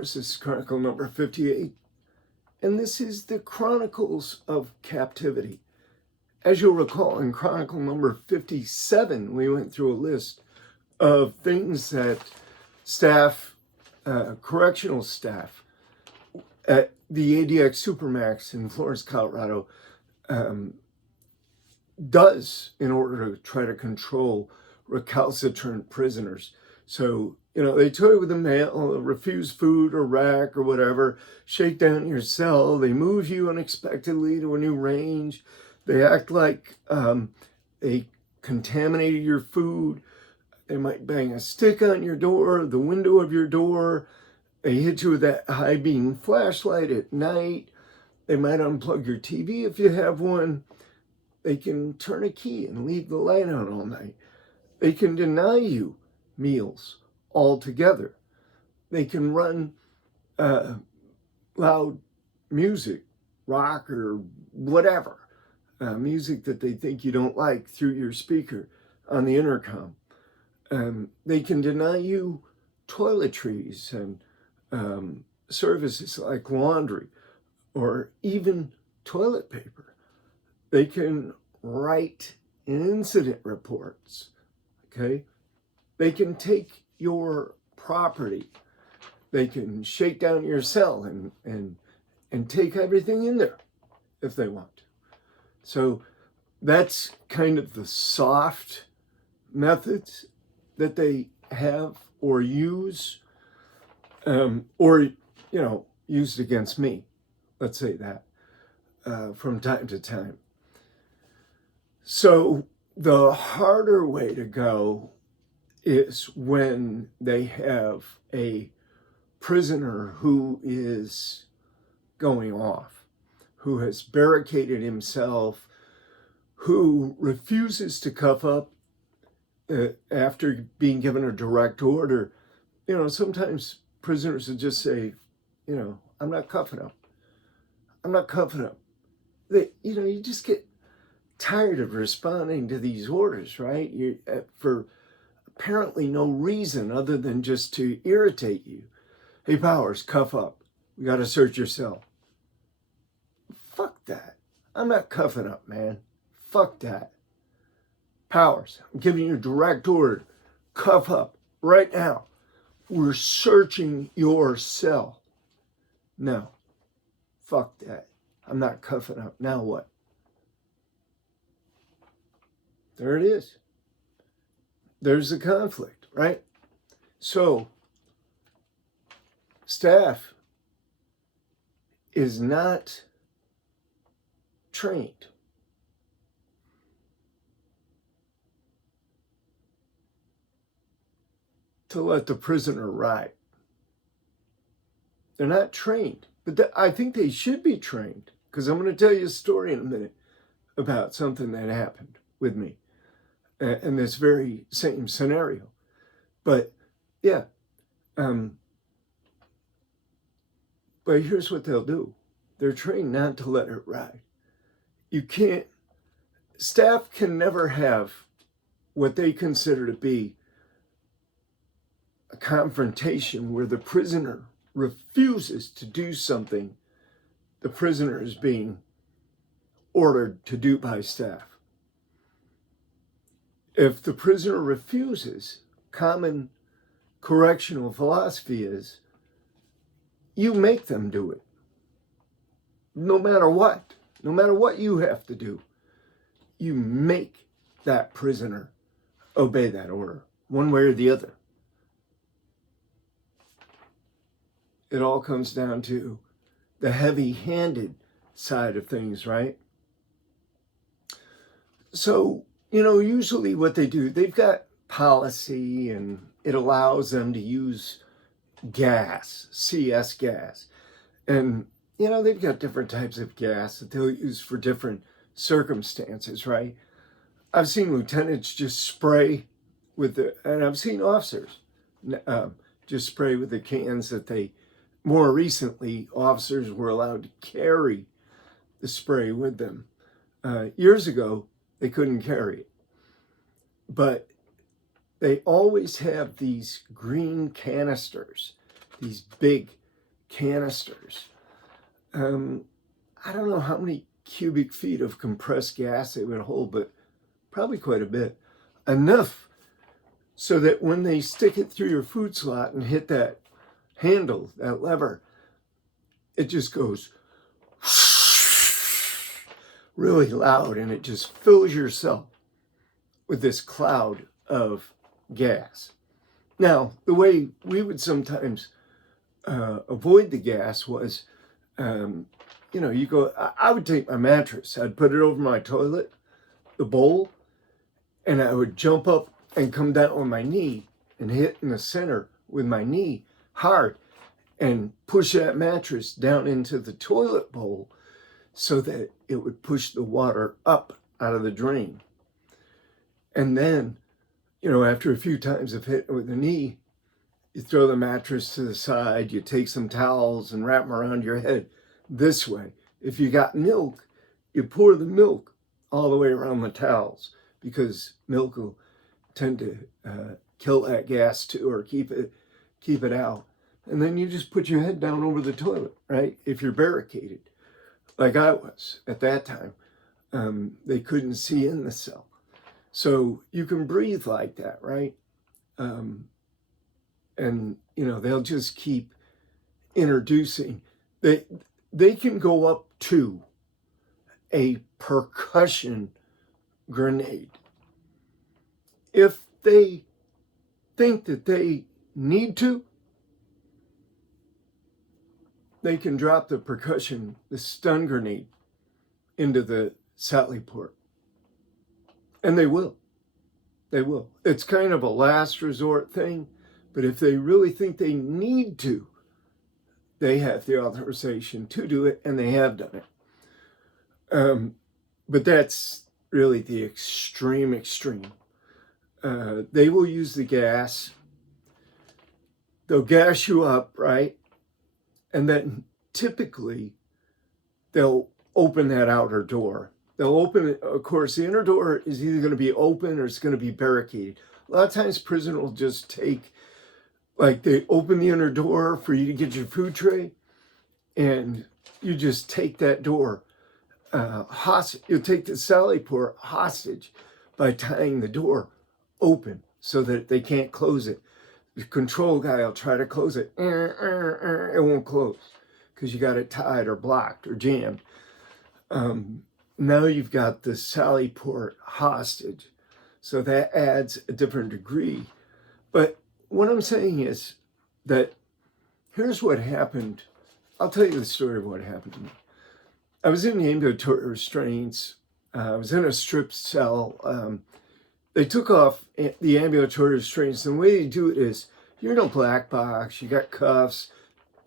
course, this is Chronicle number 58, and this is the Chronicles of Captivity. As you'll recall, in Chronicle number 57, we went through a list of things that staff, correctional staff at the ADX Supermax in Florence, Colorado, does in order to try to control recalcitrant prisoners. So, they toy with the mail, refuse food or rack or whatever, shake down your cell, they move you unexpectedly to a new range, they act like they contaminated your food, they might bang a stick on your door, the window of your door, they hit you with that high beam flashlight at night, they might unplug your TV if you have one, they can turn a key and leave the light on all night, they can deny you meals altogether. They can run loud music, rock or whatever, music that they think you don't like through your speaker on the intercom. They can deny you toiletries and services like laundry or even toilet paper. They can write incident reports, okay? They can take your property. They can shake down your cell and take everything in there if they want to. So that's kind of the soft methods that they have or use, or, used against me. Let's say that from time to time. So the harder way to go is when they have a prisoner who is going off, who has barricaded himself, who refuses to cuff up after being given a direct order. Sometimes prisoners will just say, I'm not cuffing up. I'm not cuffing up. You just get tired of responding to these orders, right? For apparently no reason other than just to irritate you. Hey, Powers, cuff up. We got to search your cell. Fuck that. I'm not cuffing up, man. Fuck that. Powers, I'm giving you a direct order. Cuff up right now. We're searching your cell. No. Fuck that. I'm not cuffing up. Now what? There it is. There's the conflict, right? So, staff is not trained to let the prisoner ride. They're not trained, but I think they should be trained, because I'm going to tell you a story in a minute about something that happened with me in this very same scenario. But yeah, but here's what they'll do. They're trained not to let it ride. Staff can never have what they consider to be a confrontation where the prisoner refuses to do something the prisoner is being ordered to do by staff. If the prisoner refuses, common correctional philosophy is you make them do it. No matter what you have to do, you make that prisoner obey that order, one way or the other. It all comes down to the heavy-handed side of things, right? So, usually what they do, they've got policy and it allows them to use gas, CS gas. And, they've got different types of gas that they'll use for different circumstances, right? I've seen lieutenants just spray and I've seen officers just spray with the cans that more recently, officers were allowed to carry the spray with them. Years ago, they couldn't carry it. But they always have these green canisters, these big canisters. I don't know how many cubic feet of compressed gas they would hold, but probably quite a bit. Enough so that when they stick it through your food slot and hit that handle, that lever, it just goes really loud, and it just fills your cell with this cloud of gas. Now, the way we would sometimes avoid the gas was, you go, I would take my mattress, I'd put it over my toilet, the bowl, and I would jump up and come down on my knee and hit in the center with my knee hard and push that mattress down into the toilet bowl so that it would push the water up out of the drain. And then, after a few times of hitting with the knee, you throw the mattress to the side, you take some towels and wrap them around your head this way. If you got milk, you pour the milk all the way around the towels, because milk will tend to kill that gas too, or keep it out. And then you just put your head down over the toilet, right? If you're barricaded, like I was at that time, they couldn't see in the cell. So you can breathe like that, right? And they'll just keep introducing. They can go up to a percussion grenade. If they think that they need to, they can drop the stun grenade into the Sally port. And they will. They will. It's kind of a last resort thing, but if they really think they need to, they have the authorization to do it, and they have done it. But that's really the extreme. They will use the gas. They'll gas you up, right? And then typically they'll open that outer door. They'll open it. Of course, the inner door is either going to be open or it's going to be barricaded. A lot of times prison will just take, they open the inner door for you to get your food tray, and you just take that door hostage. You'll take the Sally port hostage by tying the door open so that they can't close it. The control guy will try to close it. It won't close because you got it tied or blocked or jammed. Now you've got the Sally port hostage. So that adds a different degree. But what I'm saying is that here's what happened. I'll tell you the story of what happened to me. I was in the ambulatory restraints. I was in a stripped cell. They took off the ambulatory restraints. And the way they do it is, you're in a black box. You got cuffs.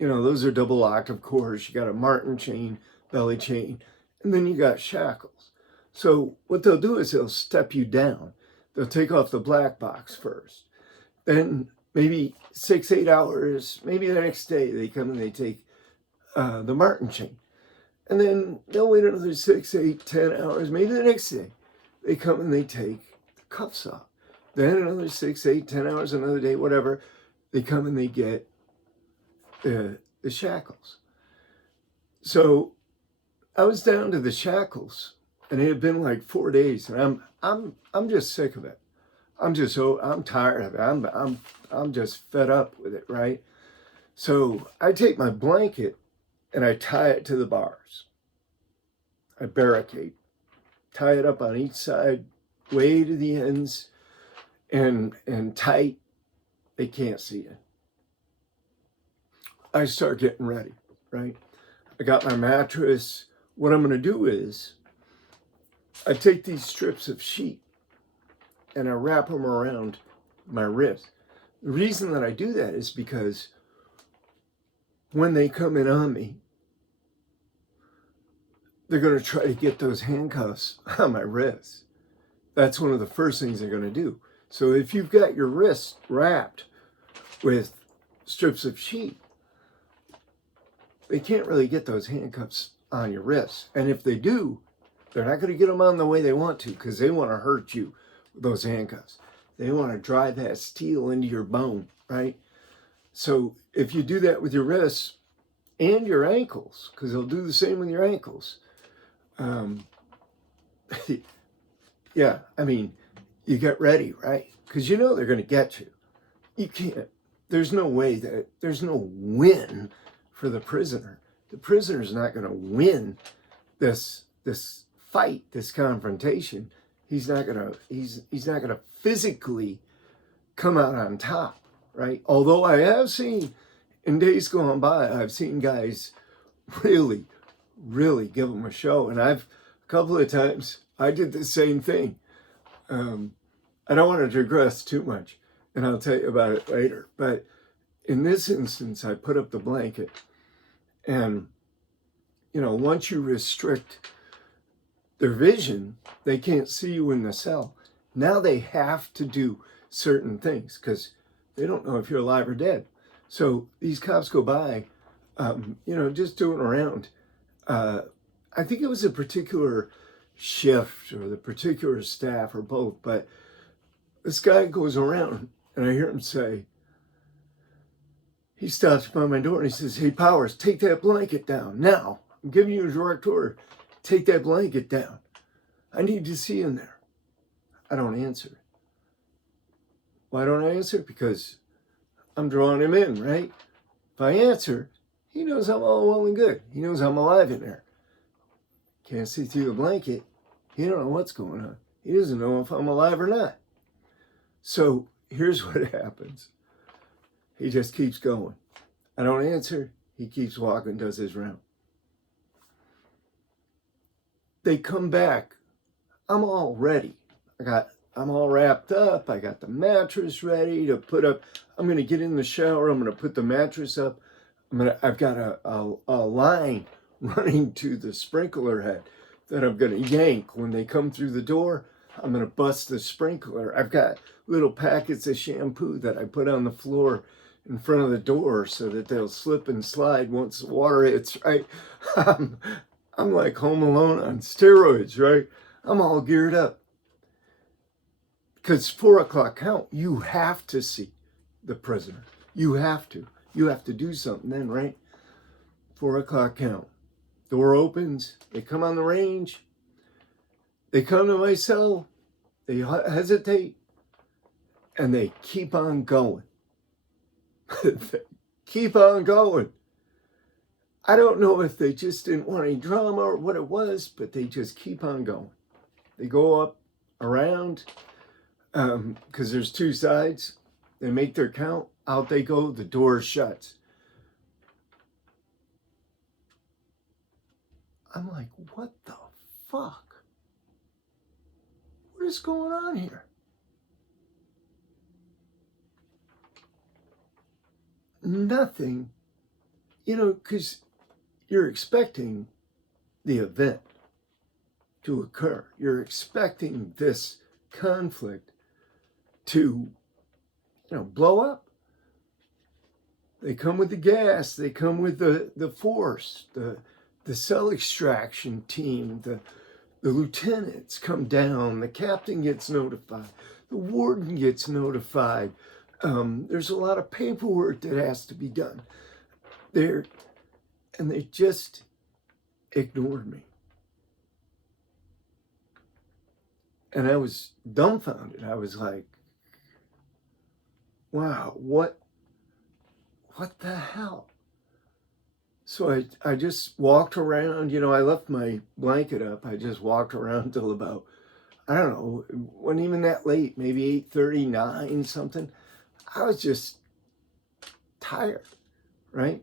Those are double locked, of course. You got a Martin chain, belly chain. And then you got shackles. So what they'll do is they'll step you down. They'll take off the black box first. Then maybe 6-8 hours, maybe the next day, they come and they take the Martin chain. And then they'll wait another 6, 8, 10 hours, maybe the next day, they come and they take the cuffs off. Then another 6, 8, 10 hours, another day, whatever, they come and they get the shackles. So I was down to the shackles, and it had been like 4 days, and I'm just sick of it. I'm tired of it. I'm just fed up with it, right? So I take my blanket and I tie it to the bars. I barricade, tie it up on each side, way to the ends, and tight. They can't see it. I start getting ready, right? I got my mattress. What I'm going to do is I take these strips of sheet and I wrap them around my wrist. The reason that I do that is because when they come in on me, they're going to try to get those handcuffs on my wrist. That's one of the first things they're going to do. So if you've got your wrist wrapped with strips of sheet, they can't really get those handcuffs on your wrist. And if they do, they're not going to get them on the way they want to, because they want to hurt you with those handcuffs. They want to drive that steel into your bone, right? So if you do that with your wrists, and your ankles, because they'll do the same with your ankles. Um, yeah, I mean, you get ready, right? Because you know they're going to get you. You can't, there's no way that, there's no win for the prisoner. The prisoner's not going to win this fight, this confrontation. He's not going to physically come out on top, right? Although I have seen, in days gone by, I've seen guys really, really give them a show. And a couple of times, I did the same thing. I don't want to digress too much, and I'll tell you about it later. But in this instance, I put up the blanket, and, once you restrict their vision, they can't see you in the cell. Now they have to do certain things because they don't know if you're alive or dead. So these cops go by, just doing around. I think it was a particular shift or the particular staff or both, but this guy goes around and I hear him say, he stops by my door and he says, "Hey, Powers, take that blanket down now. I'm giving you a direct order. Take that blanket down. I need to see in there." I don't answer. Why don't I answer? Because I'm drawing him in, right? If I answer, he knows I'm all well and good. He knows I'm alive in there. Can't see through the blanket. He don't know what's going on. He doesn't know if I'm alive or not. So here's what happens. He just keeps going. I don't answer. He keeps walking, does his round. They come back. I'm all ready. I'm all wrapped up. I got the mattress ready to put up. I'm going to get in the shower. I'm going to put the mattress up. I've got a line running to the sprinkler head that I'm going to yank when they come through the door. I'm going to bust the sprinkler. I've got little packets of shampoo that I put on the floor in front of the door so that they'll slip and slide once the water hits, right? I'm like Home Alone on steroids, right? I'm all geared up. Because 4 o'clock count, you have to see the prisoner. You have to. You have to do something then, right? 4 o'clock count. Door opens. They come on the range. They come to my cell. They hesitate. And they keep on going. They keep on going. I don't know if they just didn't want any drama or what it was, but they just keep on going. They go up, around, because there's two sides. They make their count. Out they go. The door shuts. I'm like, what the fuck? What is going on here? Nothing, because you're expecting the event to occur. You're expecting this conflict to, blow up. They come with the gas. They come with the force, the cell extraction team, the lieutenants come down. The captain gets notified. The warden gets notified. There's a lot of paperwork that has to be done. And they just ignored me. And I was dumbfounded. I was like, wow, what the hell? So I just walked around, I left my blanket up. I just walked around till about, I don't know, it wasn't even that late, maybe 8:39, something. I was just tired, right?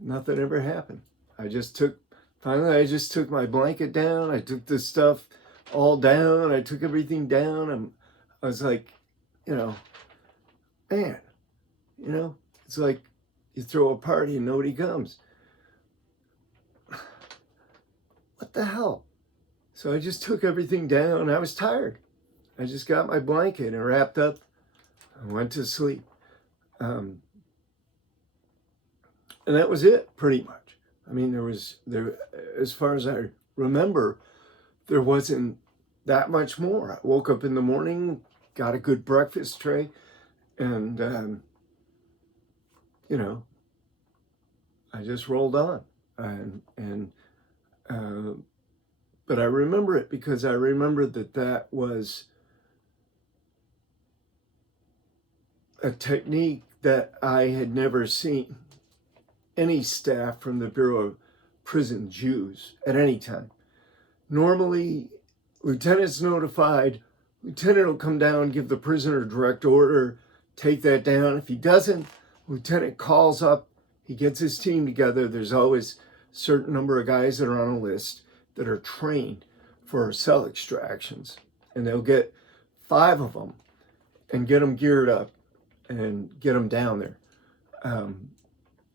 Nothing ever happened. Finally I just took my blanket down. I took the stuff all down. I took everything down. I was like, man, it's like you throw a party and nobody comes. What the hell? So I just took everything down. I was tired. I just got my blanket and wrapped up and went to sleep. And that was it, pretty much. I mean, there, as far as I remember, there wasn't that much more. I woke up in the morning, got a good breakfast tray, and you know, I just rolled on. But I remember it because I remember that was a technique that I had never seen any staff from the Bureau of Prisons use at any time. Normally, lieutenant's notified, lieutenant will come down, give the prisoner direct order, take that down. If he doesn't, lieutenant calls up, he gets his team together. There's always a certain number of guys that are on a list that are trained for cell extractions. And they'll get 5 of them and get them geared up and get them down there.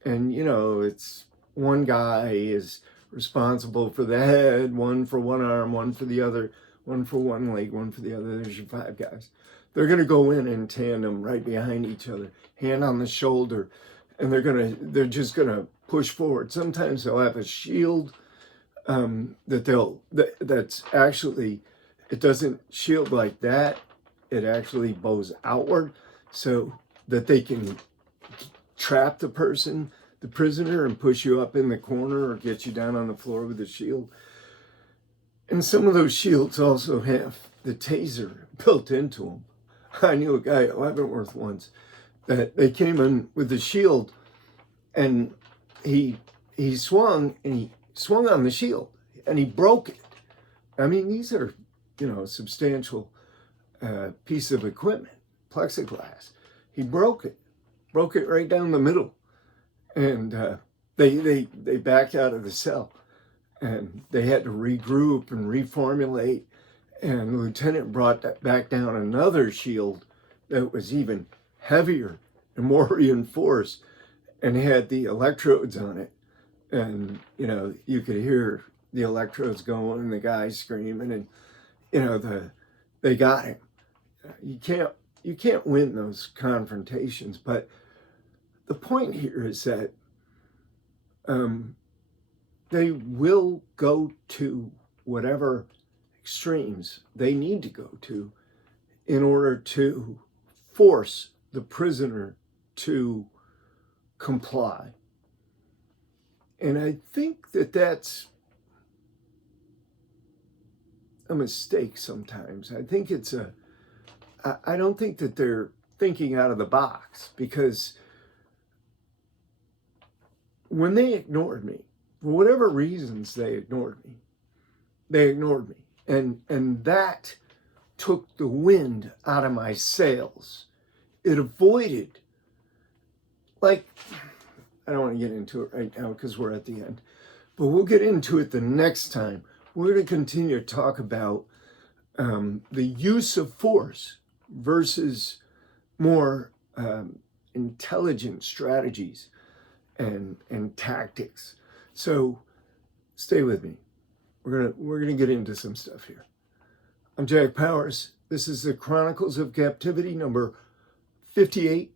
And, you know, it's one guy is responsible for the head, one for one arm, one for the other, one for one leg, one for the other. There's your 5 guys. They're going to go in tandem right behind each other, hand on the shoulder, and they're just going to push forward. Sometimes they'll have a shield that's actually, it doesn't shield like that. It actually bows outward so that they can trap the prisoner, and push you up in the corner or get you down on the floor with a shield. And some of those shields also have the taser built into them. I knew a guy at Leavenworth once that they came in with the shield, and he swung on the shield and he broke it. I mean, these are, you know, substantial piece of equipment, plexiglass. He broke it right down the middle, and they backed out of the cell, and they had to regroup and reformulate. And the lieutenant brought back down another shield that was even heavier and more reinforced, and had the electrodes on it. And, you know, you could hear the electrodes going and the guy screaming, and, you know, they got him. You can't win those confrontations, but the point here is that they will go to whatever extremes they need to go to in order to force the prisoner to comply. And I think that's a mistake sometimes. I think I don't think that they're thinking out of the box, because when they ignored me, for whatever reasons they ignored me. And that took the wind out of my sails. It avoided, like, I don't want to get into it right now because we're at the end, but we'll get into it the next time. We're going to continue to talk about the use of force versus more intelligent strategies and tactics. So stay with me. We're gonna get into some stuff here. I'm Jack Powers. This is the Chronicles of Captivity number 58.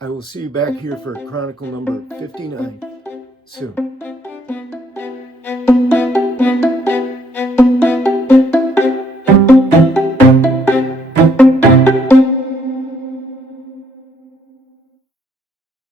I will see you back here for Chronicle number 59 soon.